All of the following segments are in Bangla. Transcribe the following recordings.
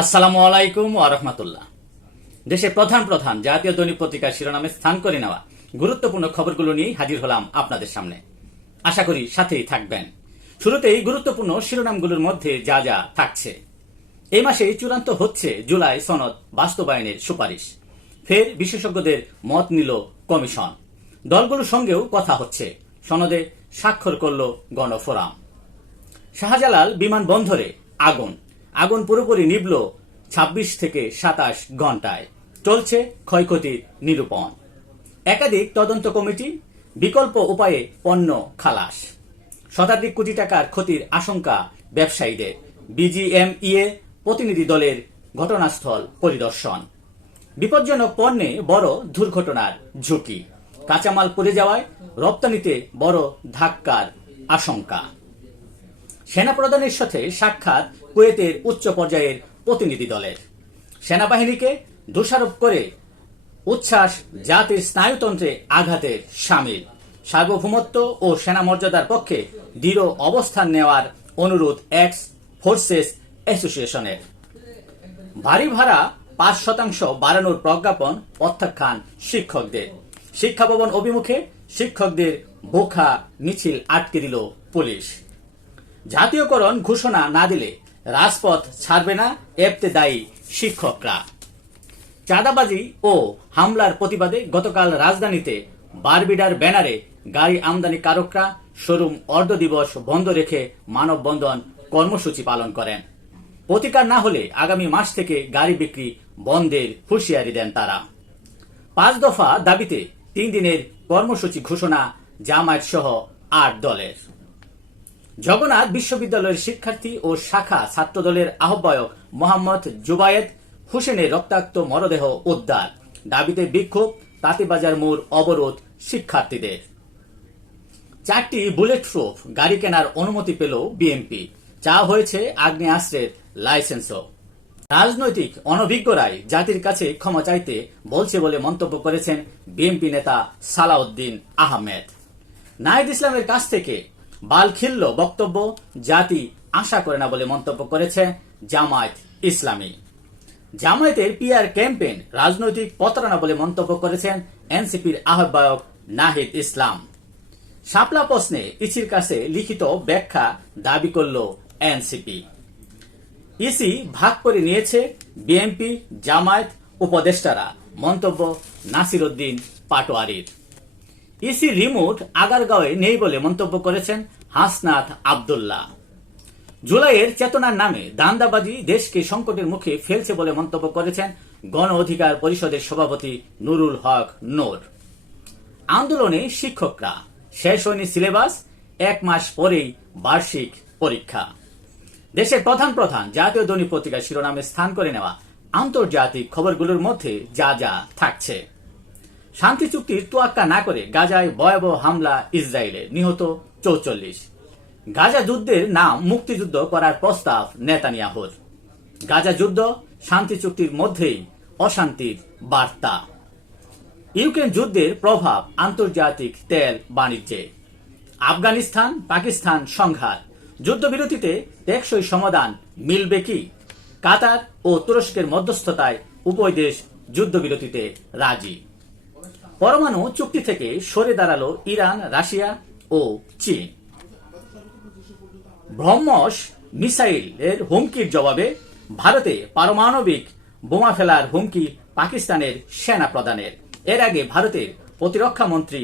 আসসালামু আলাইকুম রহমতুল্লাহ। দেশের প্রধান প্রধান জাতীয় দৈনিক পত্রিকার শিরোনামে স্থান করে নেওয়া গুরুত্বপূর্ণ খবরগুলো নিয়ে হাজির হলাম আপনাদের সামনে। আশা করি সাথেই থাকবেন। শুরুতেই গুরুত্বপূর্ণ শিরোনামগুলোর মধ্যে যা যা থাকছে। এই মাসে চূড়ান্ত হচ্ছে জুলাই সনদ বাস্তবায়নের সুপারিশ। ফের বিশেষজ্ঞদের মত নিল কমিশন। দলগুলোর সঙ্গেও কথা হচ্ছে। সনদে স্বাক্ষর করল গণফোরাম। শাহজালাল বিমানবন্দরে আগুন। আগুন পুরোপুরি নিবল ২৬ থেকে সাতাশ ঘন্টায় চলছে ক্ষয়ক্ষতির নিরূপণ। একাধিক তদন্ত কমিটি বিকল্প উপায়ে পণ্য খালাস। শতাধিক কোটি টাকার ক্ষতির আশঙ্কা ব্যবসায়ীদের। বিজিএমইএ প্রতিনিধি দলের ঘটনাস্থল পরিদর্শন। বিপজ্জনক পণ্যে বড় দুর্ঘটনার ঝুঁকি। কাঁচামাল পড়ে যাওয়ায় রপ্তানিতে বড় ধাক্কার আশঙ্কা। সেনাপ্রধানের সাথে সাক্ষাৎ কুয়েতের উচ্চ পর্যায়ের প্রতিনিধি দলের। সেনাবাহিনীকে দোষারোপ করে উচ্ছ্বাস জাতির স্নায়ুতন্ত্রে আঘাতের সামিল। সার্বভৌমত্ব ও সেনা মর্যাদার পক্ষে দৃঢ় অবস্থান নেওয়ার অনুরোধ এক্স ফোর্সেস অ্যাসোসিয়েশনের বাড়ি ভাড়া পাঁচ শতাংশ বাড়ানোর প্রজ্ঞাপন প্রত্যাখ্যান শিক্ষকদের। শিক্ষা ভবন অভিমুখে শিক্ষকদের বোখা মিছিল আটকে দিল পুলিশ। জাতীয়করণ ঘোষণা না দিলে রাজপথ ছাড়বে না এপতে দায়ী শিক্ষকরা। চাঁদাবাজি ও হামলার প্রতিবাদে গতকাল রাজধানীতে বারবিডার ব্যানারে গাড়ি আমদানি কারকরা শোরুম অর্ধ দিবস বন্ধ রেখে মানববন্ধন কর্মসূচি পালন করেন। প্রতিকার না হলে আগামী মাস থেকে গাড়ি বিক্রি বন্ধের হুঁশিয়ারি দেন তারা। পাঁচ দফা দাবিতে তিন দিনের কর্মসূচি ঘোষণা জামায়াত সহ আট দলের। জগন্নাথ বিশ্ববিদ্যালয়ের শিক্ষার্থী ও শাখা ছাত্রদলের আহ্বায়ক মোহাম্মদ জুবায়েদ হোসেনের রক্তাক্ত মরদেহ উদ্ধার। দাবিতে বিক্ষোভ, তাঁতিবাজার মোড় অবরোধ শিক্ষার্থীদের। চারটি বুলেট প্রুফ গাড়ি কেনার অনুমতি পেল বিএমপি চা হয়েছে আগ্নেয়াস্ত্রের লাইসেন্সও। রাজনৈতিক অনভিজ্ঞরাই জাতির কাছে ক্ষমা চাইতে বলছে বলে মন্তব্য করেছেন বিএনপি নেতা সালাউদ্দিন আহমেদ। নাহিদ ইসলামের কাছ থেকে বালখিল্য বক্তব্য, জাতি আশা করে না বলে মন্তব্য করেছে জামায়াত ইসলামী। জামায়াতের পিআর ক্যাম্পেইন রাজনৈতিক প্রতারণা বলে মন্তব্য করেছেন এনসিপির আহ্বায়ক নাহিদ ইসলাম। শাপলা প্রশ্নে ইসির কাছে লিখিত ব্যাখ্যা দাবি করল এনসিপি। ইসি ভাগ করে নিয়েছে বিএনপি, জামায়াত উপদেষ্টারা। মন্তব্য নাসির উদ্দিন পাটোয়ারির। ইসি রিমোট আগারগাঁওয়ে নেই বলে মন্তব্য করেছেন হাসনাথ আবদুল্লাহ। জুলাইয়ের চেতনার নামে দান্দাবাজি দেশকে সংকটের মুখে ফেলছে বলে মন্তব্য করেছেন গণ অধিকার পরিষদের সভাপতি নুরুল হক নূর। আন্দোলনে শিক্ষকরা শেষ হয়নি সিলেবাস, এক মাস পরেই বার্ষিক পরীক্ষা। দেশের প্রধান প্রধান জাতীয় দৈনিক পত্রিকার শিরোনামে স্থান করে নেওয়া আন্তর্জাতিক খবরগুলোর মধ্যে যা যা থাকছে। শান্তি চুক্তির তোয়াক্কা না করে গাজায় ভয়াবহ হামলা ইসরায়েলের নিহত চৌচল্লিশ। গাজা যুদ্ধের নাম মুক্তিযুদ্ধ করার প্রস্তাব নেতানিয়াহুর। গাজা যুদ্ধ শান্তি চুক্তির মধ্যেই অশান্তির বার্তা। ইউক্রেন যুদ্ধের প্রভাব আন্তর্জাতিক তেল বাণিজ্যে। আফগানিস্তান, পাকিস্তান সংঘাত। যুদ্ধবিরতিতে টেকসই সমাধান মিলবে কি? কাতার ও তুরস্কের মধ্যস্থতায় উভয় দেশ যুদ্ধবিরতিতে রাজি। পরমাণু চুক্তি থেকে সরে দাঁড়াল ইরান, রাশিয়া ও চীন। ব্রহ্মস মিসাইলের হুমকির জবাবে ভারতে পারমাণবিক বোমা ফেলার হুমকি পাকিস্তানের সেনা প্রধানের। এর আগে ভারতের প্রতিরক্ষা মন্ত্রী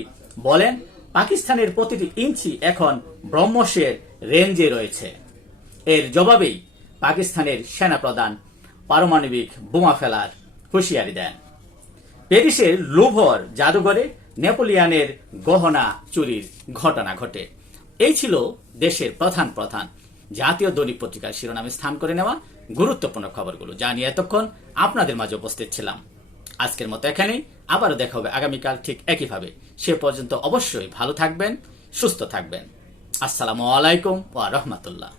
বলেন, পাকিস্তানের প্রতিটি ইঞ্চি এখন ব্রহ্মসের রেঞ্জে রয়েছে। এর জবাবেই পাকিস্তানের সেনা প্রধান পারমাণবিক বোমা ফেলার হুঁশিয়ারি দেন। প্যারিসের লুভর জাদুঘরে নেপোলিয়ানের গহনা চুরির ঘটনা ঘটে। এই ছিল দেশের প্রধান প্রধান জাতীয় দৈনিক পত্রিকার শিরোনামে স্থান করে নেওয়া গুরুত্বপূর্ণ খবরগুলো। যা নিয়ে এতক্ষণ আপনাদের মাঝে উপস্থিত ছিলাম। আজকের মতো এখানেই। আবারও দেখা হবে আগামীকাল ঠিক একইভাবে। সে পর্যন্ত অবশ্যই ভালো থাকবেন, সুস্থ থাকবেন। আসসালামু আলাইকুম ওয়া রহমতুল্লাহ।